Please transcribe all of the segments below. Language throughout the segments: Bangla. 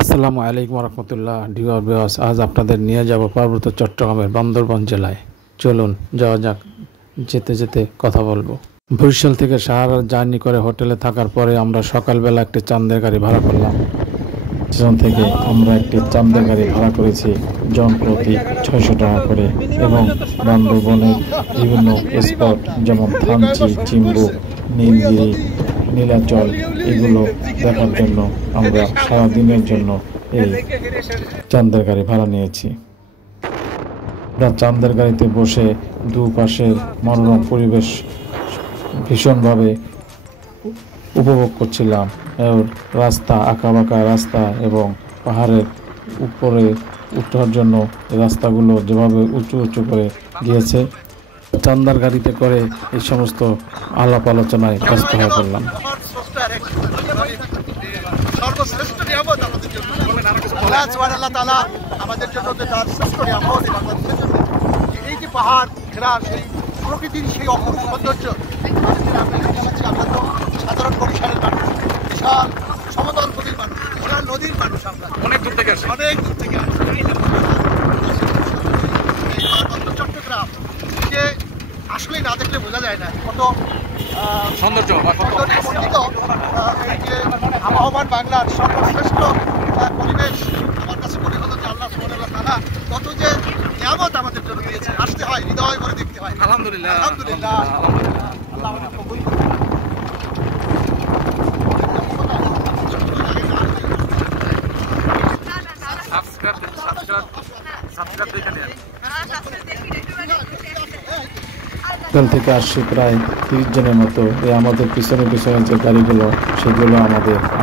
আসসালামু আলাইকুম রহমতুল্লাহ ডিওর বিওয়াস। আজ আপনাদের নিয়ে যাব পার্বত্য চট্টগ্রামের বান্দরবান জেলায়। চলুন যাওয়া যাক। যেতে যেতে কথা বলবো। বরিশাল থেকে সারা জার্নি করে হোটেলে থাকার পরে আমরা সকালবেলা একটি চাঁদের গাড়ি ভাড়া করলাম। স্টেশন থেকে আমরা একটি চাঁদের গাড়ি ভাড়া করেছি জন প্রতি 600 টাকা করে, এবং বান্দরবনের বিভিন্ন স্পট যেমন থানচি, চিম্বুক, নীলগিরি, নীলাচল এগুলো দেখার জন্য আমরা সারাদিনের জন্য এই চাঁদের গাড়ি ভাড়া নিয়েছি। আমরা চাঁদের গাড়িতে বসে দুপাশের মনোরম পরিবেশ ভীষণভাবে উপভোগ করছিলাম। রাস্তা, আঁকাবাঁকা রাস্তা এবং পাহাড়ের উপরে ওঠার জন্য রাস্তাগুলো যেভাবে উঁচু উঁচু করে গিয়েছে, চাঁদার গাড়িতে করে এই সমস্ত আলাপ আলোচনায় ব্যস্ত হয়ে পড়লাম। সর্বশ্রেষ্ঠ নিয়ামত আমাদের জন্য আল্লাহ তাআলা আমাদের জন্য যে তার শ্রেষ্ঠ নিয়ামত বাংলাদেশের জন্য এই যে পাহাড় ঘেরা সেই প্রকৃতির সেই অপূর্ব সৌন্দর্য। আমরা তো সাধারণ বরিশালের মানুষ, বিশাল সমতল নদীর মানুষ, বিশাল নদীর মানুষ, আমরা অনেক দূর থেকে আসি। চট্টগ্রাম যে আসলে না দেখলে বোঝা যায় না কত সৌন্দর্যমণ্ডিত এই যে আবহমান বাংলার সর্বশ্রেষ্ঠ পরিবেশ। আমার কাছে মনে হলো যে আল্লাহ সুবহানাহু ওয়া তাআলা কত যে নিয়ামত আমাদের জন্য দিয়েছে, আসতে হয়, হৃদয় করে দেখতে হয়। আলহামদুলিল্লাহ, আলহামদুলিল্লাহ, আল্লাহ আমাদের কবুল করুন। হোটেল থেকে আসছি প্রায় 30 জনের মতো। এই আমাদের পিছনে পিছনে যে গাড়িগুলো সেগুলো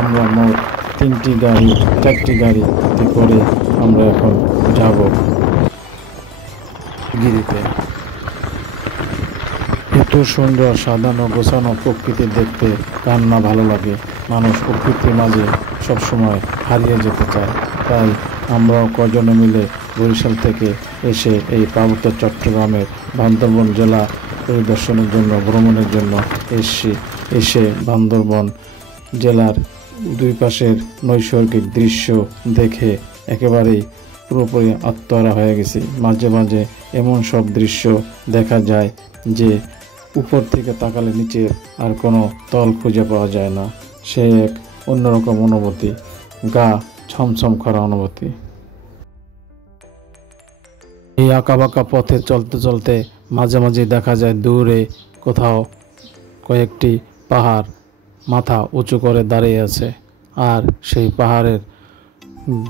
আমরা মোট 3টি গাড়ি 4টি গাড়িতে করে আমরা এখন যাব গিরিতে। এত সুন্দর সাজানো গোছানো প্রকৃতি দেখতে কার না ভালো লাগে। মানুষ প্রকৃতির মাঝে সবসময় হারিয়ে যেতে চায়। তাই আমরাও কজনে মিলে বরিশাল থেকে এসে এই পার্বত্য চট্টগ্রামের বান্দরবান জেলা পরিদর্শনের জন্য, ভ্রমণের জন্য এসে বান্দরবান জেলার দুই পাশের নৈসর্গিক দৃশ্য দেখে একেবারেই পুরোপুরি আত্মহারা হয়ে গেছি। মাঝে মাঝে এমন সব দৃশ্য দেখা যায় যে উপর থেকে তাকালে নিচের আর কোনো তল খুঁজে পাওয়া যায় না। সে এক অন্যরকম অনুভূতি, গা ছমছম করা অনুভূতি। এই আঁকাবাঁকা পথে চলতে চলতে মাঝে মাঝে দেখা যায় দূরে কোথাও কয়েকটি পাহাড় মাথা উঁচু করে দাঁড়িয়ে আছে, আর সেই পাহাড়ের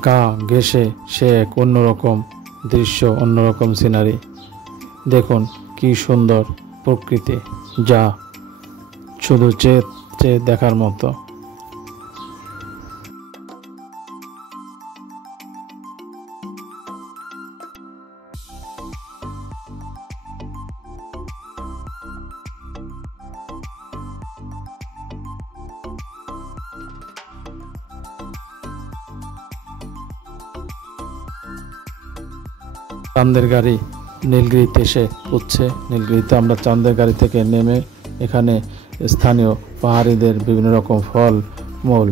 গা ঘেঁষে সে এক অন্যরকম দৃশ্য, অন্যরকম সিনারি। দেখুন কি সুন্দর প্রকৃতি, যা শুধু চেয়ে চেয়ে দেখার মতো। চাঁদের গাড়ি নীলগিরিতে এসে উঠছে। নীলগিরিতে আমরা চাঁদের গাড়ি থেকে নেমে এখানে স্থানীয় পাহাড়িদের বিভিন্ন রকম ফল মূল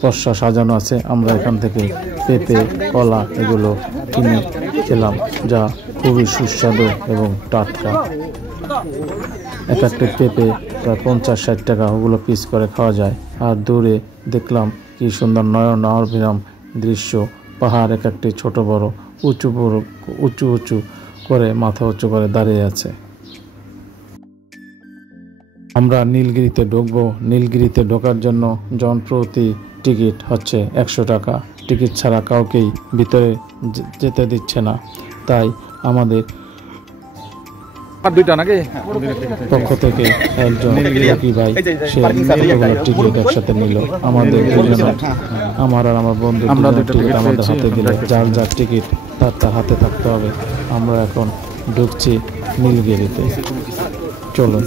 পসরা সাজানো আছে। আমরা এখান থেকে পেঁপে, কলা এগুলো কিনে খেলাম, যা খুবই সুস্বাদু এবং টাটকা। এক একটি পেঁপে প্রায় 50-60 টাকা, ওগুলো পিস করে খাওয়া যায়। আর দূরে দেখলাম কি সুন্দর নয়ন অভিরাম দৃশ্য। পাহাড় এক একটি ছোট বড় উঁচু উঁচু করে মাথা উঁচু করে দাঁড়িয়ে আছে। আমরা নীলগিরিতে ঢুকবো। নীলগিরিতে ঢোকার জন্য জনপ্রতি টিকিট হচ্ছে 100 টাকা। টিকিট ছাড়া কাউকেই ভিতরে যেতে দিচ্ছে না। তাই আমাদের পক্ষ থেকে একজন ভাই সে টিকিট একসাথে নিল। আমাদের দুজনের, আমার আর আমার বন্ধু, আমরা টিকিট আমাদের হাতে দিল। যার যার টিকিট তার হাতে থাকতে হবে। আমরা এখন ঢুকছি নীলগিরিতে। চলুন।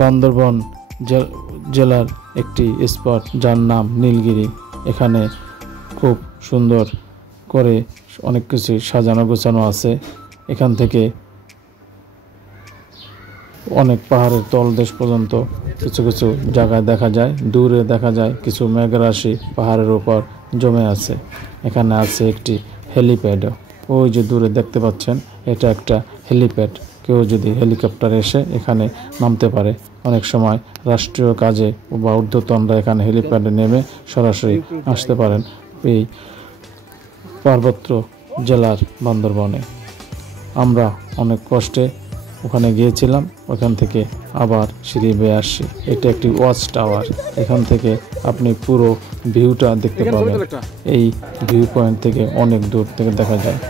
বান্দরবান জেলার একটি স্পট যার নাম নীলগিরি। এখানে খুব সুন্দর করে অনেক কিছু সাজানো গোছানো আছে। এখান থেকে অনেক পাহাড়ের তলদেশ পর্যন্ত কিছু কিছু জায়গায় দেখা যায়, দূরে দেখা যায় কিছু মেঘরাশি পাহাড়ের উপর জমে আছে। এখানে আছে একটি হেলিপ্যাডও, ওই যে দূরে দেখতে পাচ্ছেন এটা একটা হেলিপ্যাড। কেউ যদি হেলিকপ্টার এসে এখানে নামতে পারে। অনেক সময় রাষ্ট্রীয় কাজে বা ঊর্ধ্বতনরা এখানে হেলিপ্যাডে নেমে সরাসরি আসতে পারেন এই পার্বত্য জেলার বান্দরবনে। আমরা অনেক কষ্টে ওখানে গিয়েছিলাম, ওখান থেকে আবার সিঁড়ি বেয়ে আসছি। এটা একটি ওয়াচ টাওয়ার, এখান থেকে আপনি পুরো ভিউটা দেখতে পাবেন। এই ভিউ পয়েন্ট থেকে অনেক দূর থেকে দেখা যায়।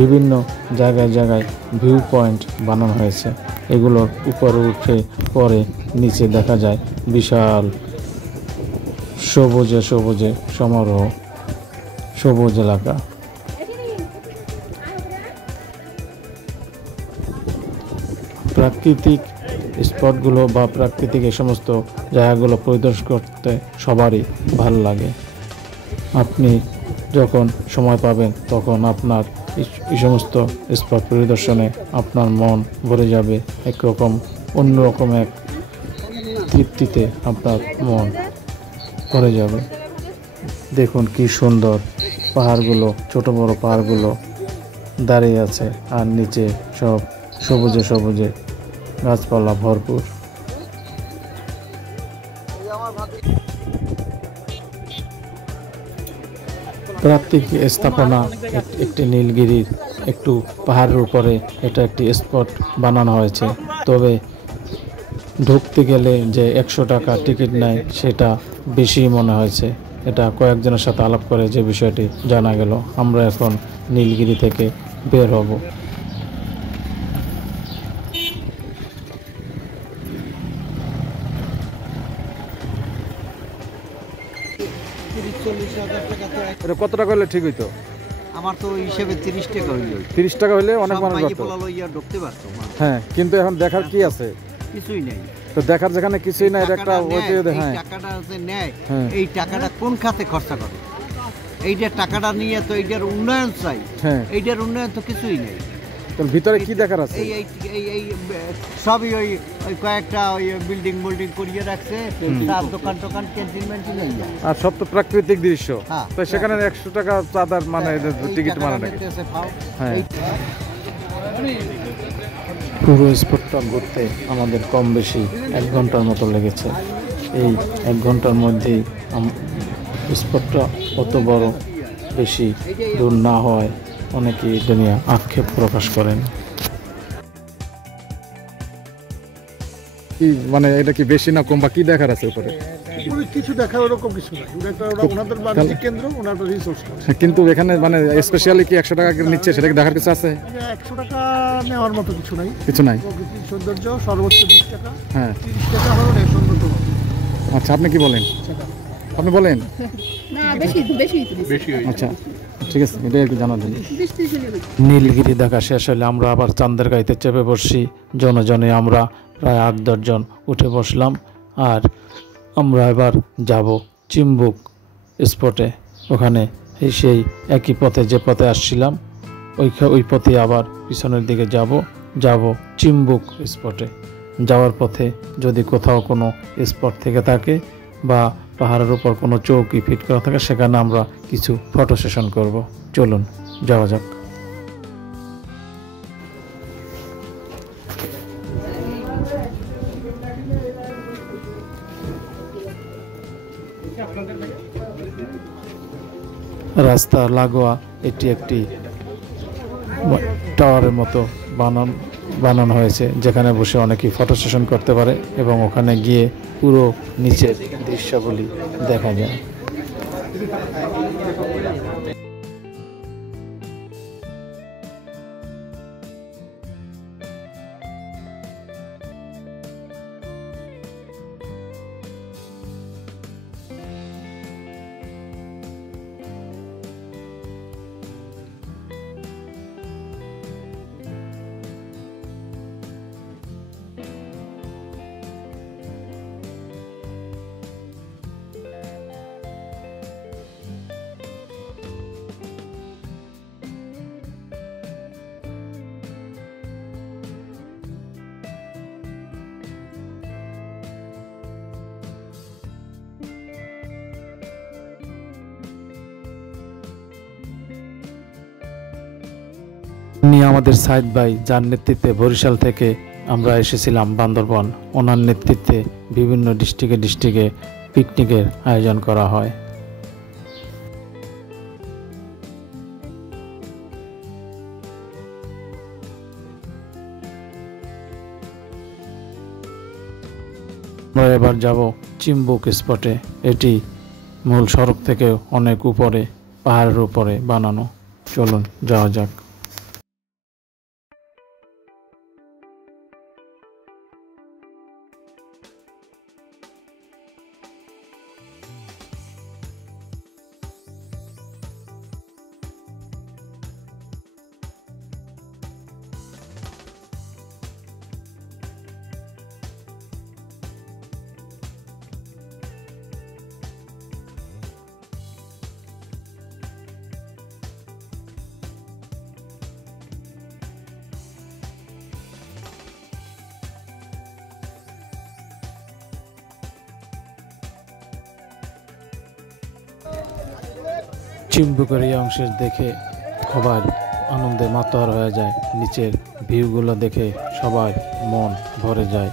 বিভিন্ন জায়গায় জায়গায় ভিউ পয়েন্ট বানানো হয়েছে। এগুলোর উপরে উঠে পরে নিচে দেখা যায় বিশাল সবুজে সবুজে সমারোহ, সবুজ এলাকা। প্রাকৃতিক স্পটগুলো বা প্রাকৃতিক এই সমস্ত জায়গাগুলো পরিদর্শন করতে সবারই ভালো লাগে। আপনি যখন সময় পাবেন তখন আপনার এই সমস্ত স্পট পরিদর্শনে আপনার মন ভরে যাবে। একরকম অন্যরকম এক তৃপ্তিতে আপনার মন ভরে যাবে। দেখুন কি সুন্দর পাহাড়গুলো, ছোট বড় পাহাড়গুলো দাঁড়িয়ে আছে, আর নিচে সব সবুজে সবুজে গাছপালা ভরপুর। প্রাকৃতিক স্থাপনা একটি নীলগিরির একটু পাহাড়ের উপরে এটা একটি স্পট বানানো হয়েছে। তবে ঢুকতে গেলে যে 100 টাকা টিকিট নেয় সেটা বেশি মনে হয়েছে। এটা কয়েকজনের সাথে আলাপ করে যে বিষয়টি জানা গেল। আমরা এখন নীলগিরি থেকে বের হব। এটা কত টাকা হলে ঠিক হইতো? আমার তো হিসেবে 30 টাকা হইল। 30 টাকা হলে অনেক মানুষ মাইকে পারতো। পোলা লইয়া ঢুকতে পারতো। হ্যাঁ, কিন্তু এখন দেখার কি আছে? কিছুই নেই। তো দেখার যেখানে কিছুই নাই, এটা একটা ওইতে এই টাকাটা যে নেয়, এই টাকাটা কোন খাতে খরচা করে? এইটার টাকাটা নিয়ে তো এইটার উন্নয়ন চাই। হ্যাঁ, এইটার উন্নয়ন তো কিছুই নেই। তো ভিতরে কি দেখার আছে? এই এই এই এই সবই ওই ওই কয়েকটা ওই বিল্ডিং করিয়ে রাখছে, তার দোকান টোকান ক্যান্টিন ম্যান্টিন নেই। আর সব তো প্রাকৃতিক দৃশ্য। হ্যাঁ, তো সেখানে 100 টাকা চাঁদার মানে টিকিট মানে নাকি? হ্যাঁ, পুরো স্পটটা ঘুরতে আমাদের কম বেশি 1 ঘন্টার মতো লেগেছে। এই 1 ঘন্টার মধ্যেই স্পটটা অত বড়, বেশি দূর না হয় অনেকেই এটা নিয়ে আক্ষেপ প্রকাশ করেন। কি মানে এটা কি বেশি না কম বা কি দেখার আছে উপরে? কিছু দেখা ওরকম কিছু নাই। ওনাদের বাণিজ্যিক কেন্দ্র, ওনাদের রিসোর্স। কিন্তু এখানে মানে স্পেশালি কি 100 টাকা করে নিচ্ছে, সেটা কি দেখার কিছু আছে? 100 টাকা নেওয়ার মতো কিছু নাই। কিছু নাই। প্রকৃতির সৌন্দর্য সর্বোচ্চ 20 টাকা। হ্যাঁ, 30 টাকা হলো সৌন্দর্য। আচ্ছা, আপনি কি বলেন? আপনি বলেন। না, বেশি। আচ্ছা, ঠিক আছে, এটাই আর কি জানার জন্য। নীলগিরি দেখা শেষ হলে আমরা আবার চান্দের গাইতে চেপে বসছি। জনে জনে আমরা প্রায় 8-10 জন উঠে বসলাম। আর আমরা এবার যাব চিম্বুক স্পটে। ওখানে সেই একই পথে যে পথে আসছিলাম ওই পথে আবার পিছনের দিকে যাব চিম্বুক স্পটে। যাওয়ার পথে যদি কোথাও কোনো স্পট থেকে থাকে বা পাহাড়ের উপর কোনো চৌকি ফিট করা থাকে, সেখানে আমরা কিছু ফটো সেশন করব। চলুন যাওয়া যাক। রাস্তা লাগোয়া এটি একটি টাওয়ারের মতো বানানো হয়েছে, যেখানে বসে অনেকেই ফটো সেশন করতে পারে এবং ওখানে গিয়ে পুরো নিচের দৃশ্যগুলি দেখা যায়। নিয়ে আমাদের সাইদ ভাই, যার নেতৃত্বে বরিশাল থেকে আমরা এসেছিলাম বান্দরবন, ওনার নেতৃত্বে বিভিন্ন ডিস্ট্রিক্টে পিকনিকের আয়োজন করা হয়। আমরা এবার যাব চিম্বুক স্পটে। এটি মূল সড়ক থেকে অনেক উপরে, পাহাড়ের উপরে বানানো। চলুন যাওয়া যাক। চিম্বুকের এই অংশের দেখে সবাই আনন্দে মাতোয়ার হয়ে যায়। নিচের ভিউগুলো দেখে সবাই মন ভরে যায়।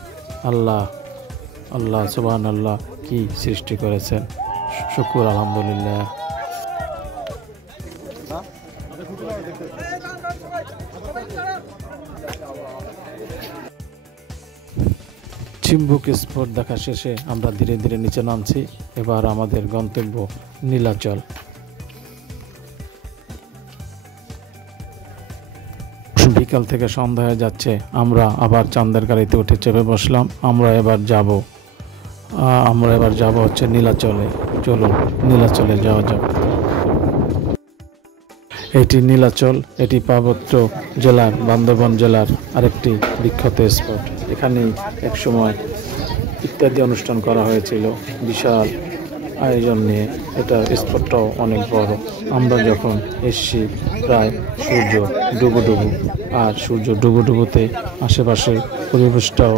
আল্লাহ আল্লাহ সুবহানাল্লাহ, কি সৃষ্টি করেছেন, শুকর আলহামদুলিল্লাহ। চিম্বুক স্পট দেখা শেষে আমরা ধীরে ধীরে নিচে নামছি। এবার আমাদের গন্তব্য নীলাচল। বিকাল থেকে সন্ধ্যা হয়ে যাচ্ছে, আমরা আবার চাঁদের গাড়িতে উঠে চেপে বসলাম। আমরা এবার যাব হচ্ছে নীলাচলে। চলুন নীলাচলে যাওয়া যাক। এটি নীলাচল, এটি পার্বত্য জেলার, বান্দরবান জেলার আরেকটি বিখ্যাত স্পট। এখানে একসময় ইত্যাদি অনুষ্ঠান করা হয়েছিল, বিশাল আয়োজন নিয়ে। এটা স্পটটাও অনেক বড়। আমরা যখন এসছি প্রায় সূর্য ডুবুডুবু, আর সূর্য ডুবুডুবুতে আশেপাশের পরিবেশটাও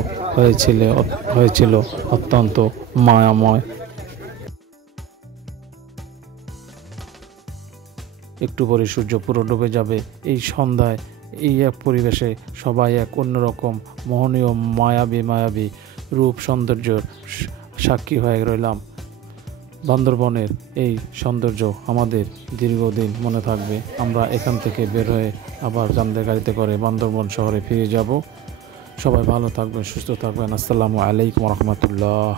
হয়েছিল অত্যন্ত মায়াময়। একটু পরে সূর্য পুরো ডুবে যাবে। এই সন্ধ্যায় এই এক পরিবেশে সবাই এক অন্যরকম মোহনীয় মায়াবী রূপ সৌন্দর্যের সাক্ষী হয়ে রইলাম। বান্দরবনের এই সৌন্দর্য আমাদের দীর্ঘদিন মনে থাকবে। আমরা এখান থেকে বের হয়ে আবার চাঁদের গাড়িতে করে বান্দরবন শহরে ফিরে যাব। সবাই ভালো থাকবেন, সুস্থ থাকবেন। আসসালামু আলাইকুম রহমতুল্লাহ।